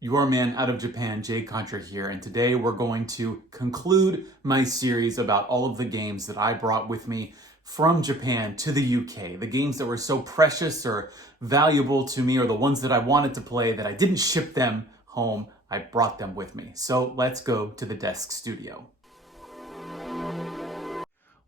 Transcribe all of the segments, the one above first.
Your man out of Japan, Jay Contra here, and today we're going to conclude my series about all of the games that I brought with me from Japan to the UK. The games that were so precious or valuable to me, or the ones that I wanted to play that I didn't ship them home, I brought them with me. So let's go to the desk studio.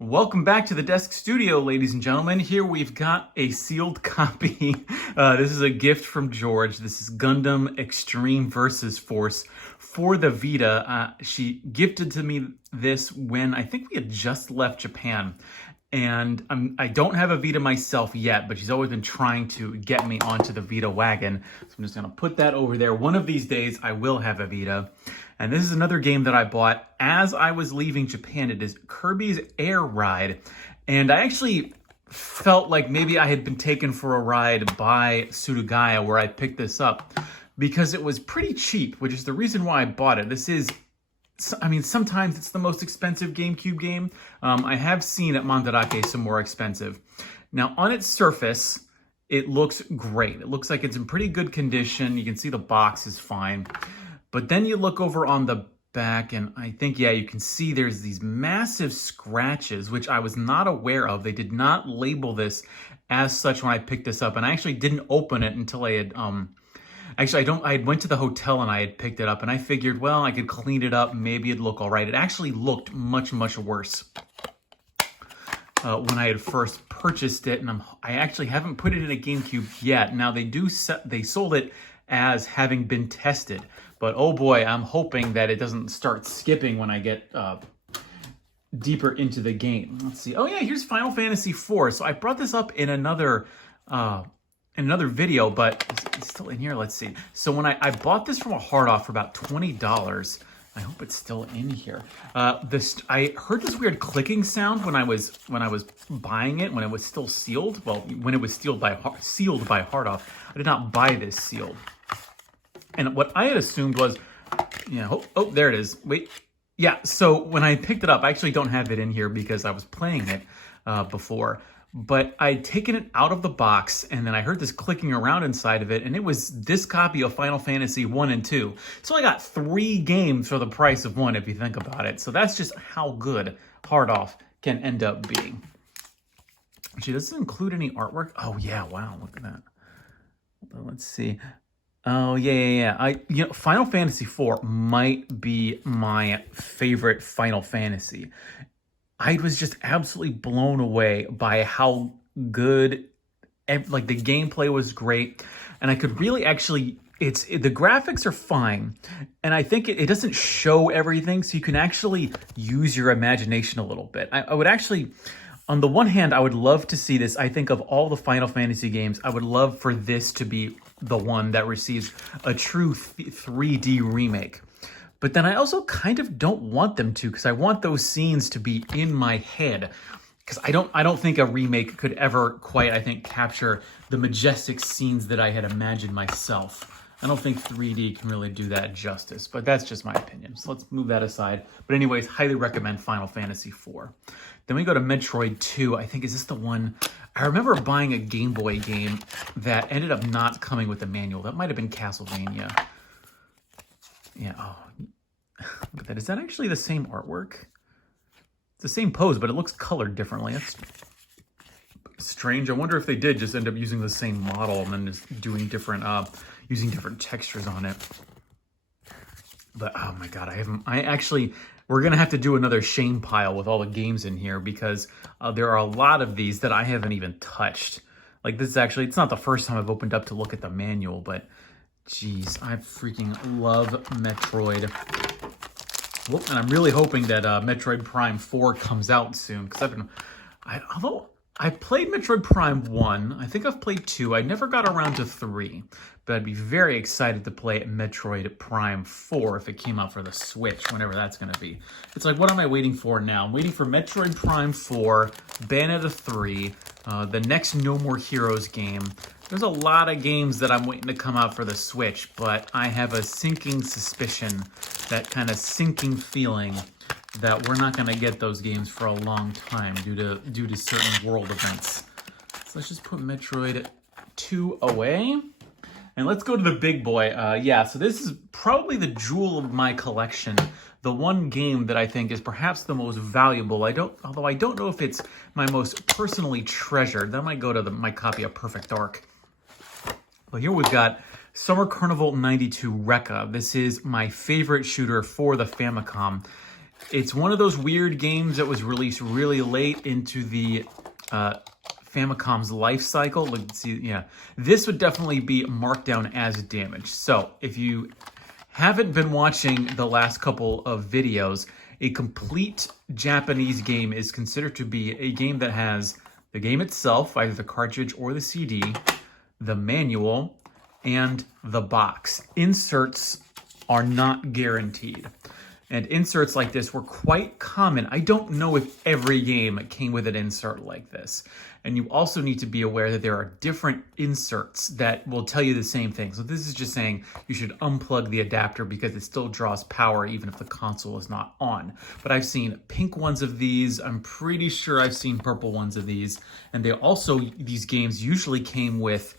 Welcome back to the desk studio, ladies and gentlemen. Here we've got a sealed copy. This is a gift from George. This is Gundam Extreme Versus Force for the Vita. She gifted to me this when I think we had just left Japan. And I don't have a Vita myself yet, but she's always been trying to get me onto the Vita wagon. So I'm just gonna put that over there. One of these days I will have a Vita. And this is another game that I bought as I was leaving Japan. It is Kirbys Air Ride. And I actually felt like maybe I had been taken for a ride by Surugaya where I picked this up because it was pretty cheap, which is the reason why I bought it. This is, I mean, sometimes it's the most expensive GameCube game. I have seen at Mandarake some more expensive. Now, on its surface, it looks great. It looks like it's in pretty good condition. You can see the box is fine. But then you look over on the back, and I think, yeah, you can see there's these massive scratches, which I was not aware of. They did not label this as such when I picked this up, and I actually didn't open it until I had, I went to the hotel and I had picked it up, and I figured, well, I could clean it up, maybe it'd look all right. It actually looked much, much worse when I had first purchased it, and I actually haven't put it in a GameCube yet. Now, they sold it as having been tested. But oh boy, I'm hoping that it doesn't start skipping when I get deeper into the game. Let's see. Oh yeah, here's Final Fantasy IV. So I brought this up in another video, but it's still in here. Let's see. So when I bought this from a hard off for about $20. I hope it's still in here. I heard this weird clicking sound when I was buying it, when it was still sealed. Well, when it was sealed by hard off. I did not buy this sealed. And what I had assumed was, oh, there it is. Wait. Yeah, so when I picked it up, I actually don't have it in here because I was playing it before. But I'd taken it out of the box, and then I heard this clicking around inside of it, and it was this copy of Final Fantasy 1 and 2. So I got 3 games for the price of 1, if you think about it. So that's just how good hard off can end up being. Actually, does this include any artwork? Oh, yeah, wow, look at that. Let's see. Oh, yeah. Final Fantasy IV might be my favorite Final Fantasy. I was just absolutely blown away by how good, like, the gameplay was great. And I could really actually, the graphics are fine. And I think it doesn't show everything, so you can actually use your imagination a little bit. I would actually, on the one hand, I would love to see this. I think of all the Final Fantasy games, I would love for this to be the one that receives a true 3D remake. But then I also kind of don't want them to, because I want those scenes to be in my head. Because I don't think a remake could ever quite, I think, capture the majestic scenes that I had imagined myself. I don't think 3D can really do that justice, but that's just my opinion. So let's move that aside. But anyways, highly recommend Final Fantasy IV. Then we go to Metroid II. I think, is this the one? I remember buying a Game Boy game that ended up not coming with the manual. That might have been Castlevania. Yeah, oh, look at that. Is that actually the same artwork? It's the same pose, but it looks colored differently. That's strange. I wonder if they did just end up using the same model and then just doing different, using different textures on it. But oh my god, we're gonna have to do another shame pile with all the games in here because there are a lot of these that I haven't even touched. Like this is actually, it's not the first time I've opened up to look at the manual, but geez, I freaking love Metroid. Whoop, and I'm really hoping that Metroid Prime 4 comes out soon, because although I played Metroid Prime 1, I think I've played 2, I never got around to 3, but I'd be very excited to play Metroid Prime 4 if it came out for the Switch, whenever that's going to be. It's like, what am I waiting for now? I'm waiting for Metroid Prime 4, Bayonetta 3, the next No More Heroes game. There's a lot of games that I'm waiting to come out for the Switch, but I have a sinking suspicion, that kind of sinking feeling, that we're not going to get those games for a long time due to certain world events. So let's just put Metroid 2 away. And let's go to the big boy. Yeah, so this is probably the jewel of my collection. The one game that I think is perhaps the most valuable. Although I don't know if it's my most personally treasured. That might go to my copy of Perfect Dark. But here we've got Summer Carnival 92 Rekha. This is my favorite shooter for the Famicom. It's one of those weird games that was released really late into the Famicom's life cycle. Let's see, yeah. This would definitely be marked down as damaged. So if you haven't been watching the last couple of videos, a complete Japanese game is considered to be a game that has the game itself, either the cartridge or the CD, the manual, and the box. Inserts are not guaranteed. And inserts like this were quite common. I don't know if every game came with an insert like this. And you also need to be aware that there are different inserts that will tell you the same thing. So this is just saying you should unplug the adapter because it still draws power even if the console is not on. But I've seen pink ones of these. I'm pretty sure I've seen purple ones of these. And they also, these games usually came with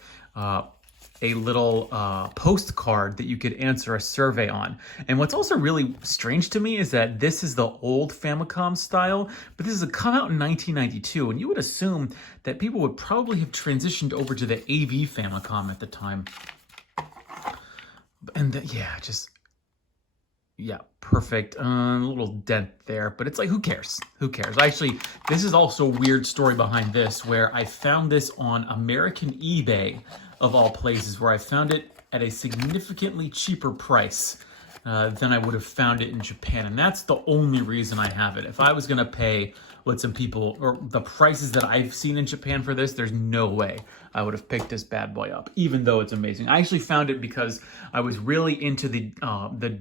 a little postcard that you could answer a survey on. And what's also really strange to me is that this is the old Famicom style, but this has come out in 1992, and you would assume that people would probably have transitioned over to the AV Famicom at the time. And yeah, perfect. A little dent there, but it's like, who cares? Who cares? Actually, this is also a weird story behind this, where I found this on American eBay, of all places, where I found it at a significantly cheaper price than I would have found it in Japan. And that's the only reason I have it. If I was gonna pay what some people, or the prices that I've seen in Japan for this, there's no way I would have picked this bad boy up, even though it's amazing. I actually found it because I was really into the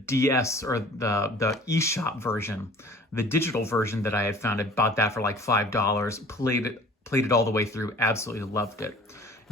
DS, or the eShop version, the digital version that I had found. I bought that for like $5, played it all the way through, absolutely loved it.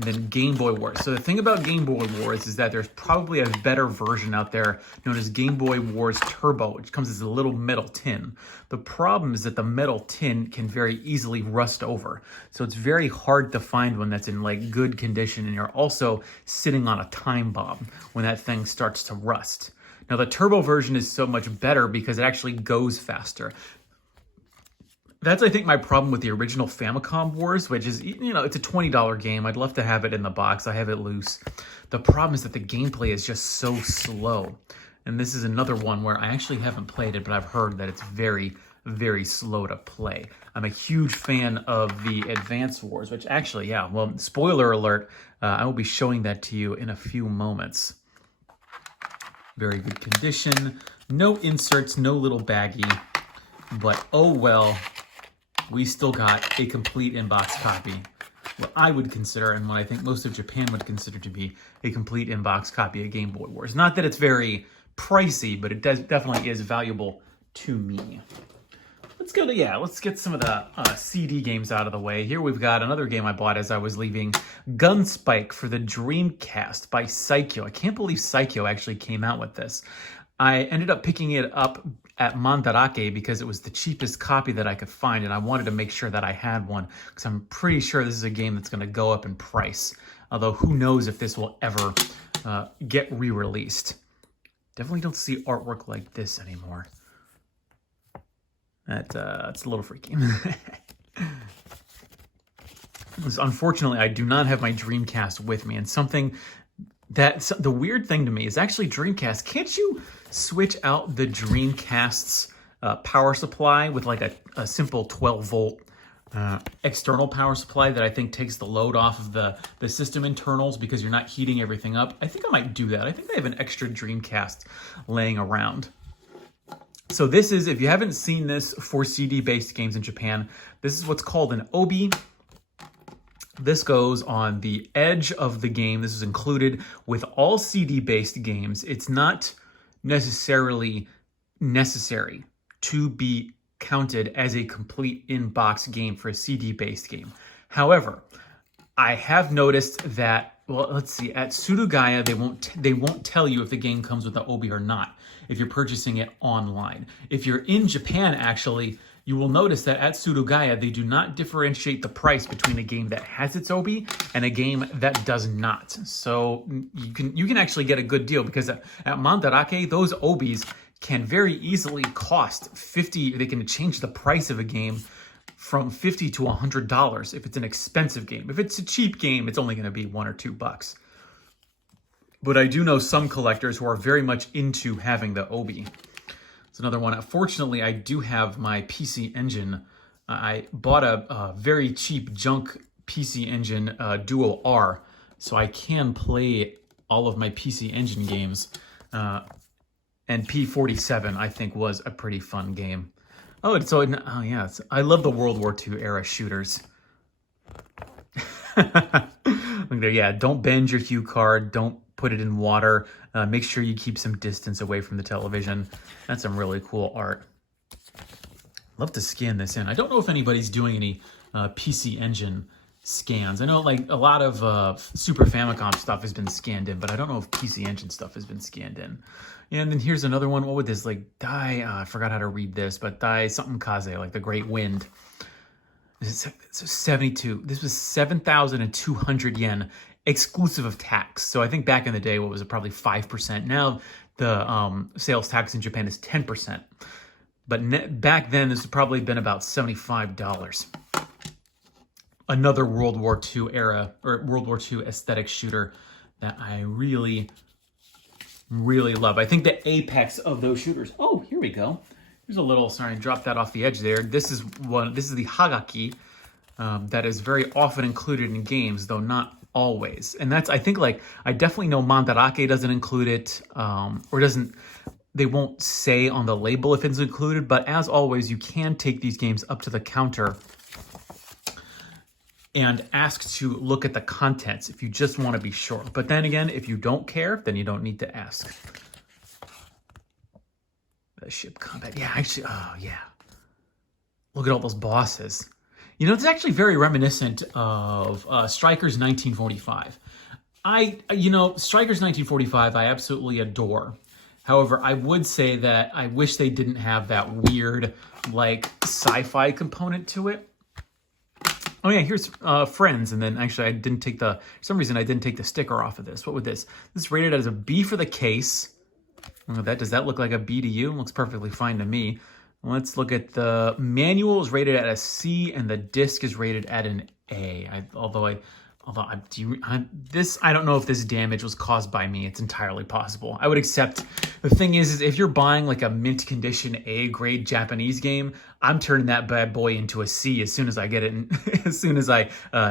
And then Game Boy Wars. So the thing about Game Boy Wars is that there's probably a better version out there known as Game Boy Wars Turbo, which comes as a little metal tin. The problem is that the metal tin can very easily rust over. So it's very hard to find one that's in like good condition, and you're also sitting on a time bomb when that thing starts to rust. Now the Turbo version is so much better because it actually goes faster. That's, I think, my problem with the original Famicom Wars, which is, you know, it's a $20 game. I'd love to have it in the box. I have it loose. The problem is that the gameplay is just so slow. And this is another one where I actually haven't played it, but I've heard that it's very, very slow to play. I'm a huge fan of the Advance Wars, which actually, yeah, well, spoiler alert, I will be showing that to you in a few moments. Very good condition. No inserts, no little baggie. But oh well. We still got a complete in-box copy. What I would consider, and what I think most of Japan would consider to be, a complete in-box copy of Game Boy Wars. Not that it's very pricey, but it definitely is valuable to me. Let's get some of the CD games out of the way. Here we've got another game I bought as I was leaving, Gunspike for the Dreamcast by Saikyo. I can't believe Saikyo actually came out with this. I ended up picking it up at Mandarake because it was the cheapest copy that I could find, and I wanted to make sure that I had one because I'm pretty sure this is a game that's going to go up in price. Although who knows if this will ever get re-released. Definitely don't see artwork like this anymore. That's a little freaky. Unfortunately, I do not have my Dreamcast with me, and something that's the weird thing to me is actually Dreamcast. Can't you switch out the Dreamcast's power supply with like a simple 12-volt external power supply that I think takes the load off of the system internals because you're not heating everything up? I think I might do that. I think I have an extra Dreamcast laying around. So this is, if you haven't seen this for CD-based games in Japan, this is what's called an obi. This goes on the edge of the game. This is included with all CD-based games. It's not necessarily necessary to be counted as a complete in-box game for a CD-based game. However, I have noticed that, well, let's see, at Surugaya, they won't tell you if the game comes with the obi or not if you're purchasing it online. If you're in Japan, actually, you will notice that at Surugaya, they do not differentiate the price between a game that has its obi and a game that does not. So you can actually get a good deal, because at Mandarake, those obis can very easily cost 50. They can change the price of a game from $50 to $100 if it's an expensive game. If it's a cheap game, it's only going to be $1 or $2. But I do know some collectors who are very much into having the obi. It's another one. Fortunately, I do have my PC Engine. I bought a very cheap junk PC Engine Duo R, so I can play all of my PC Engine games. And P47, I think, was a pretty fun game. Oh, yeah, I love the World War II era shooters. Look there, yeah, don't bend your Hue card, don't put it in water, make sure you keep some distance away from the television. That's some really cool art. Love to scan this in. I don't know if anybody's doing any PC Engine scans. I know like a lot of Super Famicom stuff has been scanned in, but I don't know if PC Engine stuff has been scanned in. And then here's another one. What would this, like, Dai, I forgot how to read this, but Dai something Kaze, like the Great Wind. It's 72. This was 7,200 yen, exclusive of tax. So I think back in the day, what was it, probably 5%. Now the sales tax in Japan is 10%. But back then, this would probably been about $75. Another World War II era, or World War II aesthetic shooter that I really love. I think the apex of those shooters. Oh, here we go. Here's a little, sorry, I dropped that off the edge there. This is the Hagaki that is very often included in games, though not always. And that's, I think, like, I definitely know Mandarake doesn't include it, or doesn't, they won't say on the label if it's included, but as always, you can take these games up to the counter and ask to look at the contents if you just want to be sure. But then again, if you don't care, then you don't need to ask. The ship combat. Yeah, actually, oh yeah. Look at all those bosses. You know, it's actually very reminiscent of Strikers 1945. Strikers 1945 I absolutely adore. However, I would say that I wish they didn't have that weird, like, sci-fi component to it. Oh yeah, here's Friends, and then actually I didn't take for some reason I didn't take the sticker off of this. What would this? This is rated as a B for the case. Does that look like a B to you? It looks perfectly fine to me. Let's look at the manual is rated at a C, and the disc is rated at an A. I don't know if this damage was caused by me. It's entirely possible. I would accept. The thing is if you're buying like a mint condition A grade Japanese game, I'm turning that bad boy into a C as soon as I get it, as soon as I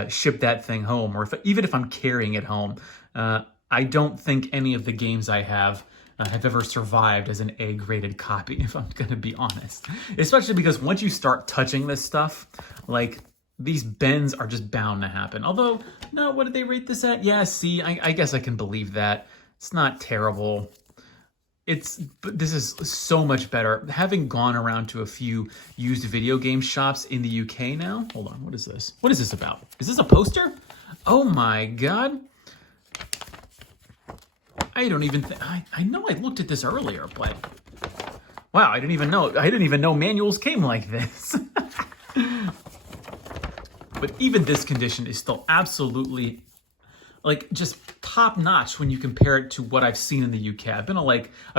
ship that thing home, or even if I'm carrying it home. I don't think any of the games I have ever survived as an A-graded copy, if I'm going to be honest. Especially because once you start touching this stuff, like, these bends are just bound to happen. Although, no, what did they rate this at? Yeah, C, I guess I can believe that. It's not terrible. But this is so much better. Having gone around to a few used video game shops in the UK now. Hold on, what is this? What is this about? Is this a poster? Oh my God. I don't even I know I looked at this earlier, but wow, I didn't even know manuals came like this. But even this condition is still absolutely, like, just top notch when you compare it to what I've seen in the UK. I've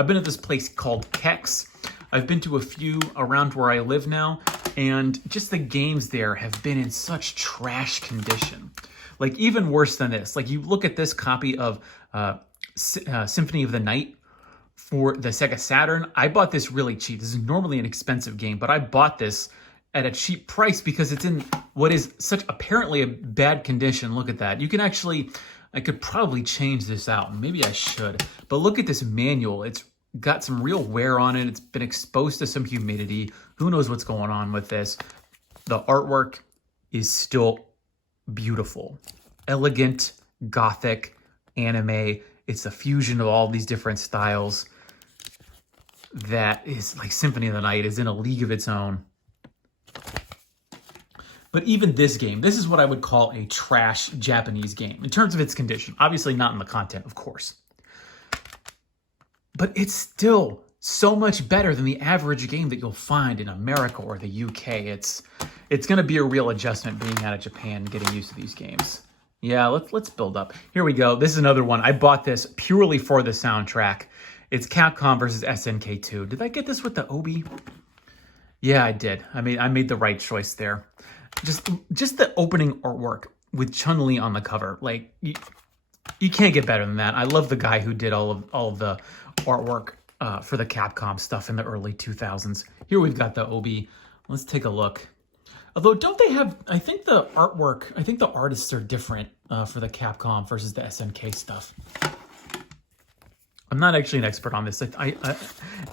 been at this place called Kex. I've been to a few around where I live now, and just the games there have been in such trash condition. Like, even worse than this. Like, you look at this copy of Symphony of the Night for the Sega Saturn. I bought this really cheap. This is normally an expensive game, but I bought this at a cheap price because it's in what is such apparently a bad condition. Look at that. I could probably change this out. Maybe I should. But look at this manual. It's got some real wear on it. It's been exposed to some humidity. Who knows what's going on with this? The artwork is still beautiful. Elegant, gothic, anime. It's a fusion of all these different styles that is like Symphony of the Night is in a league of its own. But even this game, this is what I would call a trash Japanese game in terms of its condition. Obviously not in the content, of course. But it's still so much better than the average game that you'll find in America or the UK. It's going to be a real adjustment being out of Japan and getting used to these games. Yeah, let's build up. Here we go. This is another one. I bought this purely for the soundtrack. It's Capcom versus SNK 2. Did I get this with the Obi? Yeah, I did. I made the right choice there. Just the opening artwork with Chun-Li on the cover. Like you can't get better than that. I love the guy who did all of the artwork for the Capcom stuff in the early 2000s. Here we've got the Obi. Let's take a look. Although, don't they have, I think the artists are different for the Capcom versus the SNK stuff. I'm not actually an expert on this. I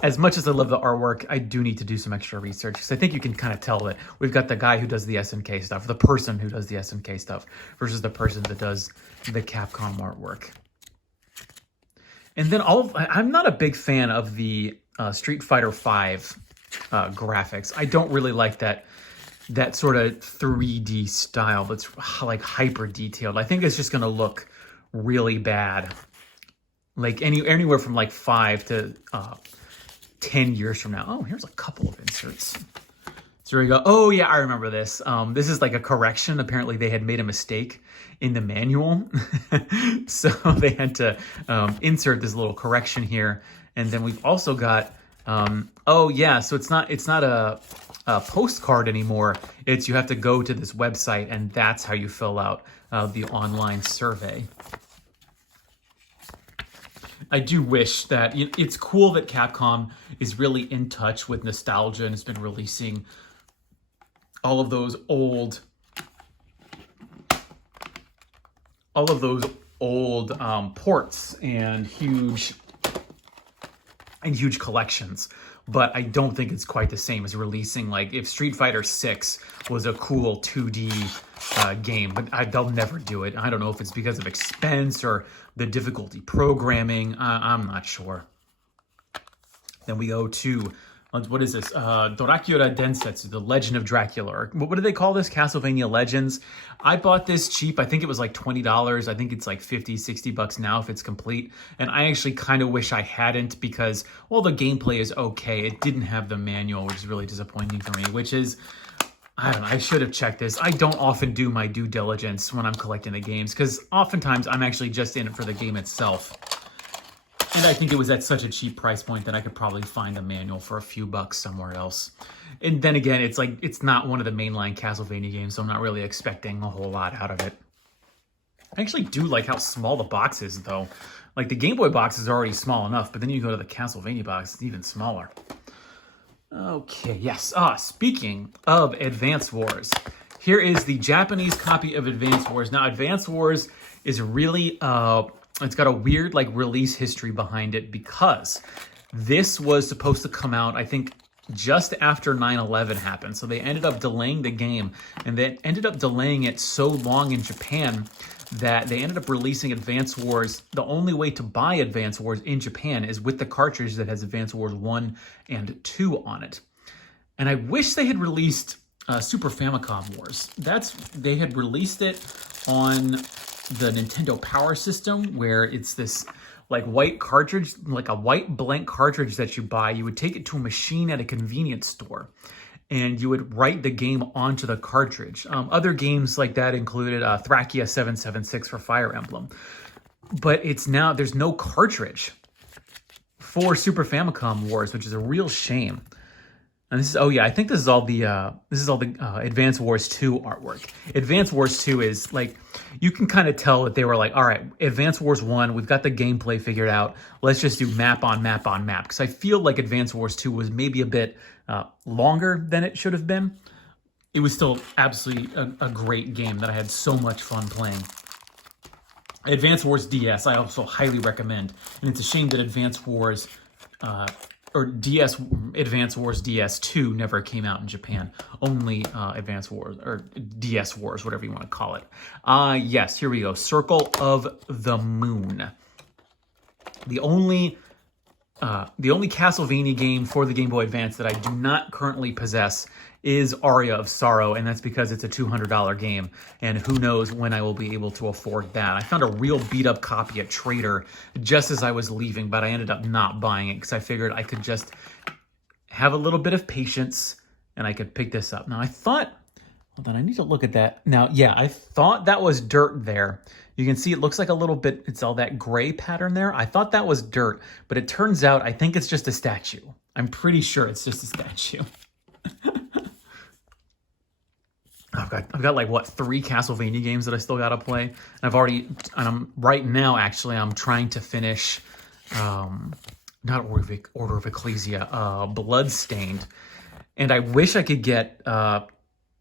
as much as I love the artwork, I do need to do some extra research because I think you can kind of tell that we've got the guy who does the SNK stuff, the person who does the SNK stuff, versus the person that does the Capcom artwork. And then I'm not a big fan of the Street Fighter V graphics. I don't really like that sort of 3D style that's like hyper detailed. I think it's just going to look really bad. Like anywhere from like 5 to 10 years from now. Oh, here's a couple of inserts. So there we go. Oh yeah, I remember this. This is like a correction. Apparently they had made a mistake in the manual. So they had to insert this little correction here. And then we've also got, oh yeah, so it's not a postcard anymore. You have to go to this website and that's how you fill out the online survey. I do wish that it's cool that Capcom is really in touch with nostalgia and has been releasing all of those old ports and huge collections. But I don't think it's quite the same as releasing, like, if Street Fighter VI was a cool 2D game, but they'll never do it. I don't know if it's because of expense or the difficulty programming. I'm not sure. Then we go to, what is this? Dracula Densetsu, The Legend of Dracula. Or what do they call this? Castlevania Legends. I bought this cheap. I think it was like $20. I think it's like $50-$60 now if it's complete. And I actually kind of wish I hadn't because, well, the gameplay is okay. It didn't have the manual, which is really disappointing for me, which is, I don't know, I should have checked this. I don't often do my due diligence when I'm collecting the games because oftentimes I'm actually just in it for the game itself. And I think it was at such a cheap price point that I could probably find a manual for a few bucks somewhere else. And then again, it's like, it's not one of the mainline Castlevania games, so I'm not really expecting a whole lot out of it. I actually do like how small the box is, though. Like, the Game Boy box is already small enough, but then you go to the Castlevania box, it's even smaller. Okay, yes. Speaking of Advance Wars, here is the Japanese copy of Advance Wars. Now, Advance Wars is really, it's got a weird, like, release history behind it because this was supposed to come out, I think, just after 9/11 happened. So they ended up delaying the game, and they ended up delaying it so long in Japan that they ended up releasing Advance Wars. The only way to buy Advance Wars in Japan is with the cartridge that has Advance Wars 1 and 2 on it. And I wish they had released Super Famicom Wars. They had released it on the Nintendo Power System, where it's this like white cartridge, like a white blank cartridge that you buy. You would take it to a machine at a convenience store and you would write the game onto the cartridge. Other games like that included Dracula 776 for Fire Emblem. But there's no cartridge for Super Famicom Wars, which is a real shame. And this is, oh yeah, I think this is all the Advance Wars 2 artwork. Advance Wars 2 is like, you can kind of tell that they were like, all right, Advance Wars 1, we've got the gameplay figured out. Let's just do map on map on map. Because I feel like Advance Wars 2 was maybe a bit longer than it should have been. It was still absolutely a great game that I had so much fun playing. Advance Wars DS, I also highly recommend. And it's a shame that Advance Wars Advance Wars DS2 never came out in Japan. Only Advance Wars, or DS Wars, whatever you want to call it. Yes, here we go. Circle of the Moon. The only the only Castlevania game for the Game Boy Advance that I do not currently possess is Aria of Sorrow, and that's because it's a $200 game, and who knows when I will be able to afford that. I found a real beat-up copy at Trader just as I was leaving, but I ended up not buying it because I figured I could just have a little bit of patience and I could pick this up. Now, I thought... Hold on, I need to look at that. Now, yeah, I thought that was dirt there. You can see it looks like a little bit, it's all that gray pattern there. I thought that was dirt, but it turns out I think it's just a statue. I'm pretty sure it's just a statue. I've got like, what, 3 Castlevania games that I still got to play. And I'm right now, actually, I'm trying to finish, not Order of Ecclesia, Bloodstained. And I wish I could get...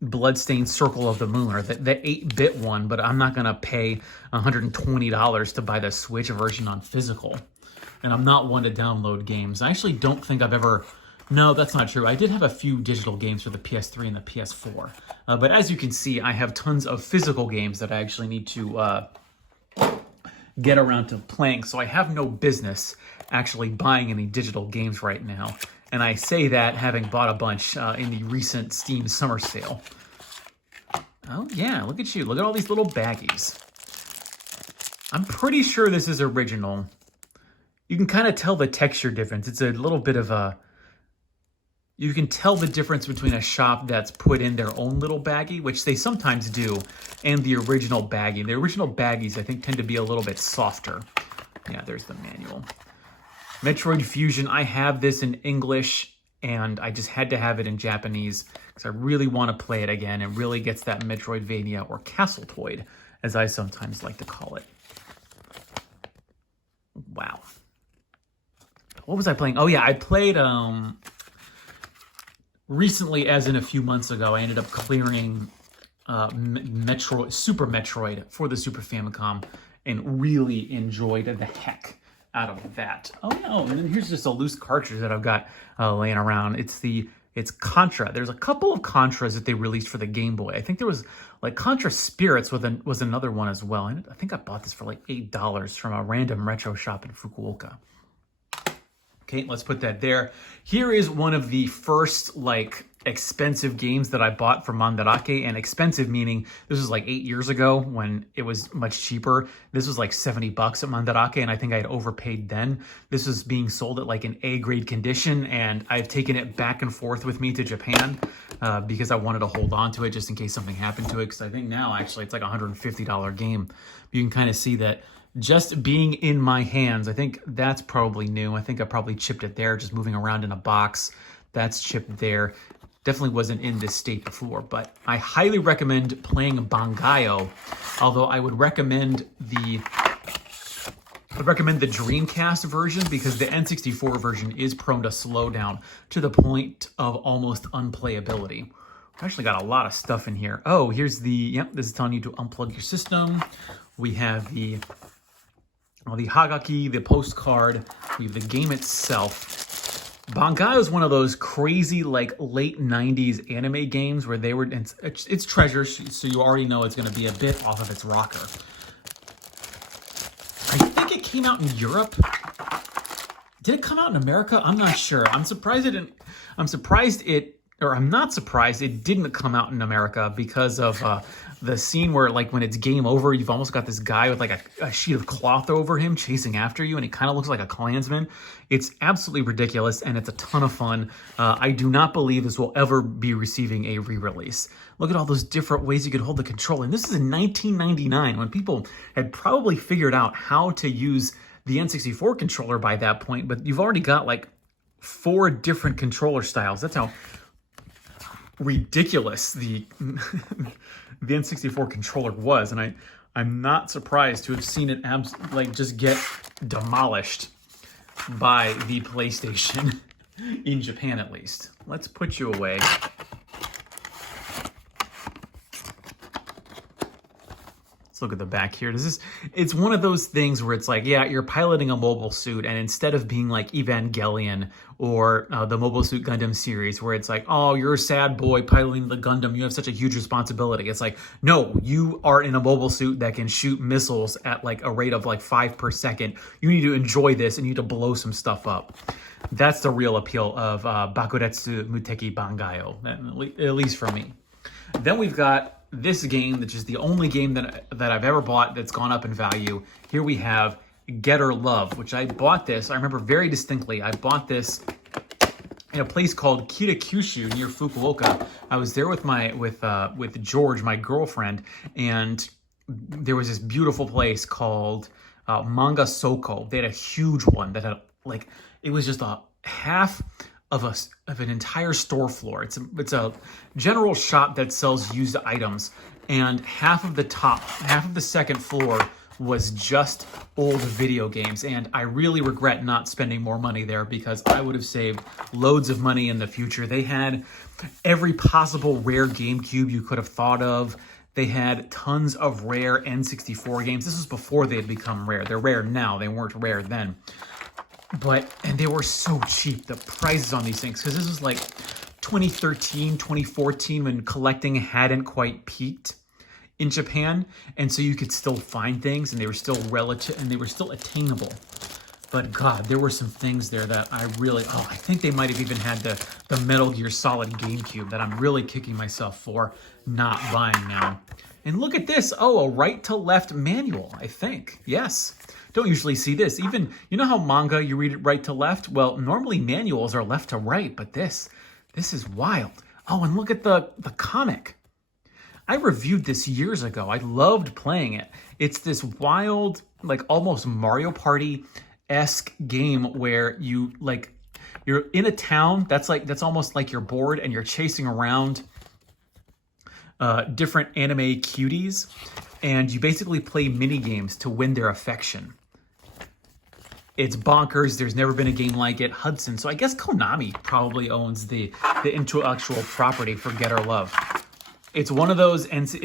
Bloodstained Circle of the Moon, or the 8-bit one, but I'm not going to pay $120 to buy the Switch version on physical. And I'm not one to download games. I actually don't think I've ever... No, that's not true. I did have a few digital games for the PS3 and the PS4. But as you can see, I have tons of physical games that I actually need to get around to playing. So I have no business actually buying any digital games right now. And I say that having bought a bunch in the recent Steam summer sale. Oh, yeah, look at you. Look at all these little baggies. I'm pretty sure this is original. You can kind of tell the texture difference. It's a little bit of a... You can tell the difference between a shop that's put in their own little baggie, which they sometimes do, and the original baggie. The original baggies, I think, tend to be a little bit softer. Yeah, there's the manual. Metroid Fusion, I have this in English, and I just had to have it in Japanese because I really want to play it again. It really gets that Metroidvania, or Castletoid, as I sometimes like to call it. Wow. What was I playing? Oh, yeah, I played, recently, as in a few months ago, I ended up clearing Super Metroid for the Super Famicom, and really enjoyed the heck out of that. Oh, yeah, and then here's just a loose cartridge that I've got laying around. It's Contra. There's a couple of Contras that they released for the Game Boy. I think there was like Contra Spirits was another one as well. And I think I bought this for like $8 from a random retro shop in Fukuoka. Okay, let's put that there. Here is one of the first like expensive games that I bought from Mandarake, and expensive meaning this was like 8 years ago when it was much cheaper. This was like $70 at Mandarake, and I think I had overpaid then. This was being sold at like an A-grade condition, and I've taken it back and forth with me to Japan because I wanted to hold on to it just in case something happened to it, because I think now actually it's like a $150 game. You can kind of see that just being in my hands. I think that's probably new. I think I probably chipped it there, just moving around in a box. That's chipped there. Definitely wasn't in this state before, but I highly recommend playing Bankai, although I would recommend the Dreamcast version because the N64 version is prone to slow down to the point of almost unplayability. I've actually got a lot of stuff in here. Oh, here's this is telling you to unplug your system. We have the Hagaki, the postcard, we have the game itself. Bankai was one of those crazy, like, late 90s anime games where they were, it's treasure, so you already know it's going to be a bit off of its rocker. I think it came out in Europe. Did it come out in America? I'm not sure. I'm not surprised it didn't come out in America because of the scene where, like, when it's game over, you've almost got this guy with, like, a sheet of cloth over him chasing after you, and he kind of looks like a Klansman. It's absolutely ridiculous, and it's a ton of fun. I do not believe this will ever be receiving a re-release. Look at all those different ways you could hold the controller. And this is in 1999, when people had probably figured out how to use the N64 controller by that point, but you've already got, like, 4 different controller styles. That's how ridiculous the N64 controller was, and I'm not surprised to have seen it just get demolished by the PlayStation in Japan, at least. Let's put you away. Let's look at the back here. It's one of those things where it's like, yeah, you're piloting a mobile suit, and instead of being like Evangelion or the Mobile Suit Gundam series, where it's like, oh, you're a sad boy piloting the Gundam, you have such a huge responsibility. It's like, no, you are in a mobile suit that can shoot missiles at like a rate of like 5 per second. You need to enjoy this and you need to blow some stuff up. That's the real appeal of Bakuretsu Muteki Bangayo, at least for me. Then we've got this game, which is the only game that I've ever bought that's gone up in value. Here we have Getter Love, which I bought this. I remember very distinctly. I bought this in a place called Kitakyushu near Fukuoka. I was there with George, my girlfriend, and there was this beautiful place called Manga Soko. They had a huge one that had like, it was just a half of an entire store floor. It's a general shop that sells used items, and half of the second floor was just old video games. And I really regret not spending more money there, because I would have saved loads of money in the future. They had every possible rare GameCube you could have thought of. They had tons of rare N64 games. This was before they had become rare. They're rare now. They weren't rare then. And they were so cheap, the prices on these things, because this was like 2013, 2014, when collecting hadn't quite peaked in Japan, and so you could still find things, and they were still relative, and they were still attainable. But God, there were some things there that I think they might have even had the Metal Gear Solid GameCube that I'm really kicking myself for not buying now. And look at this, a right to left manual, I think, yes. Don't usually see this. Even, you know how manga, you read it right to left? Well, normally manuals are left to right, but this is wild. Oh, and look at the comic. I reviewed this years ago. I loved playing it. It's this wild, like almost Mario Party-esque game where you're in a town that's almost like you're bored and you're chasing around different anime cuties, and you basically play mini games to win their affection. It's bonkers. There's never been a game like it. Hudson. So I guess Konami probably owns the intellectual property for Getter Love. It's one of those import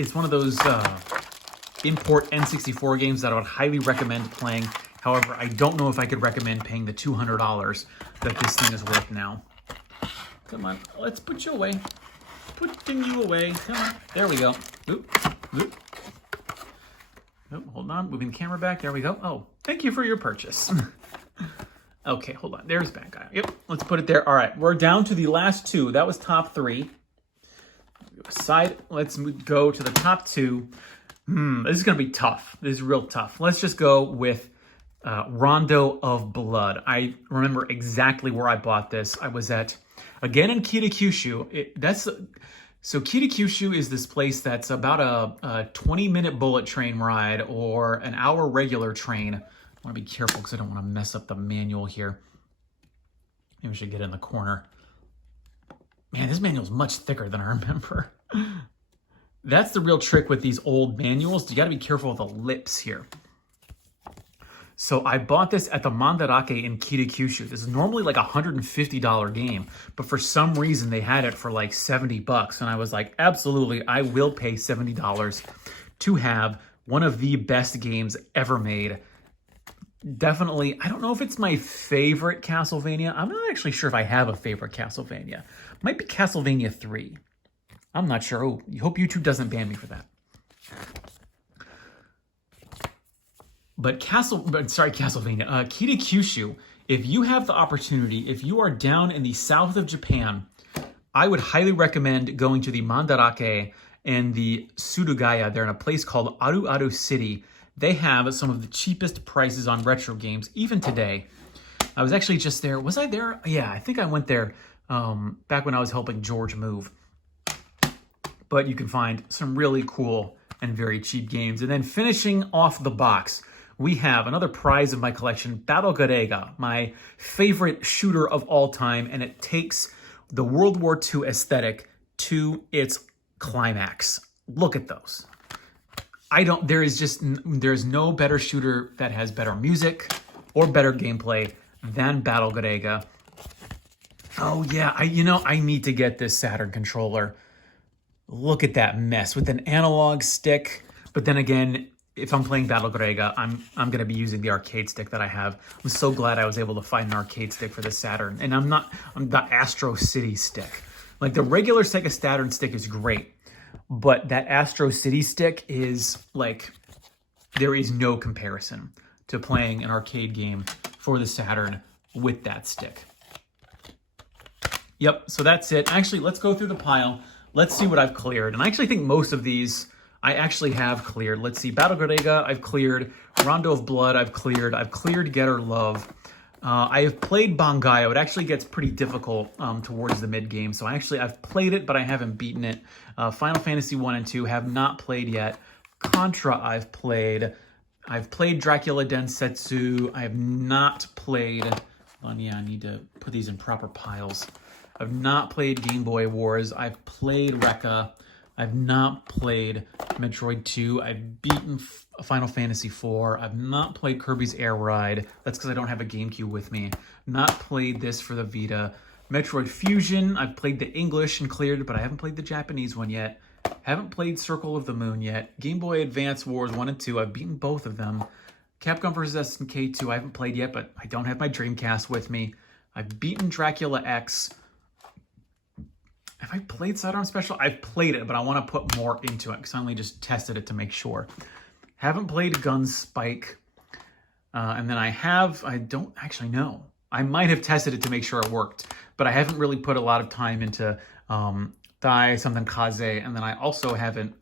N64 games that I would highly recommend playing. However, I don't know if I could recommend paying the $200 that this thing is worth now. Come on, let's put you away. Putting you away. Come on. There we go. Oop, oop. Oh, hold on. Moving the camera back. There we go. Oh, thank you for your purchase. Okay, hold on. There's Bankai. Yep, let's put it there. All right, we're down to the last two. That was top three. Let's go to the top two. This is going to be tough. This is real tough. Let's just go with Rondo of Blood. I remember exactly where I bought this. I was again in Kitakyushu. So Kitakyushu is this place that's about a 20-minute bullet train ride or an hour regular train. I want to be careful because I don't want to mess up the manual here. Maybe we should get in the corner. Man, this manual's much thicker than I remember. That's the real trick with these old manuals. You got to be careful with the lips here. So I bought this at the Mandarake in Kitakyushu. This is normally like a $150 game, but for some reason they had it for like $70. And I was like, absolutely, I will pay $70 to have one of the best games ever made. Definitely, I don't know if it's my favorite Castlevania. I'm not actually sure if I have a favorite Castlevania. Might be Castlevania 3. I'm not sure. Oh, I hope YouTube doesn't ban me for that. But Castlevania, Kitakyushu, if you have the opportunity, if you are down in the south of Japan, I would highly recommend going to the Mandarake and the Surugaya. They're in a place called Aru Aru City. They have some of the cheapest prices on retro games, even today. I was actually just there. Was I there? Yeah, I think I went there back when I was helping George move. But you can find some really cool and very cheap games. And then finishing off the box, we have another prize of my collection, Battle Garega, my favorite shooter of all time, and it takes the World War II aesthetic to its climax. Look at those. There's no better shooter that has better music or better gameplay than Battle Garega. Oh yeah, I need to get this Saturn controller. Look at that mess with an analog stick. But then again, if I'm playing Battle Grega, I'm gonna be using the arcade stick that I have. I'm so glad I was able to find an arcade stick for the Saturn, and I'm the Astro City stick. Like the regular Sega Saturn stick is great, but that Astro City stick is like, there is no comparison to playing an arcade game for the Saturn with that stick. Yep, so that's it. Actually, let's go through the pile. Let's see what I've cleared. And I actually think most of these I actually have cleared. Let's see, Battle Grega I've cleared. Rondo of Blood I've cleared. I've cleared Getter Love. I have played Bankai. It actually gets pretty difficult towards the mid-game. So I've played it, but I haven't beaten it. Final Fantasy 1 and 2 have not played yet. Contra I've played. I've played Dracula Densetsu. I have not played... Oh, yeah, I need to put these in proper piles. I've not played Game Boy Wars. I've played Rekha. I've not played Metroid II. I've beaten Final Fantasy IV. I've not played Kirby's Air Ride. That's because I don't have a GameCube with me. Not played this for the Vita. Metroid Fusion, I've played the English and cleared, but I haven't played the Japanese one yet. Haven't played Circle of the Moon yet. Game Boy Advance Wars 1 and 2, I've beaten both of them. Capcom vs. SNK 2, I haven't played yet, but I don't have my Dreamcast with me. I've beaten Dracula X. Have I played Sidearm Special? I've played it, but I want to put more into it because I only just tested it to make sure. Haven't played Gunspike. And then I don't actually know. I might have tested it to make sure it worked, but I haven't really put a lot of time into Dai something Kaze, and then I also haven't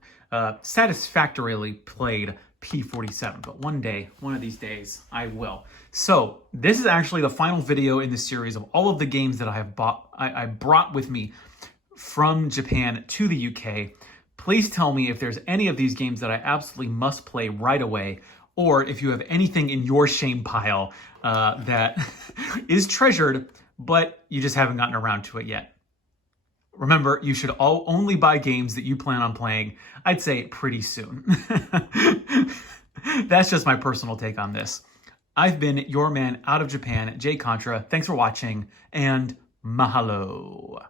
satisfactorily played P47, but one of these days, I will. So this is actually the final video in the series of all of the games that I have I brought with me from Japan to the UK. Please tell me if there's any of these games that I absolutely must play right away, or if you have anything in your shame pile that is treasured, but you just haven't gotten around to it yet. Remember, you should only buy games that you plan on playing, I'd say, pretty soon. That's just my personal take on this. I've been your man out of Japan, Jay Contra. Thanks for watching, and mahalo.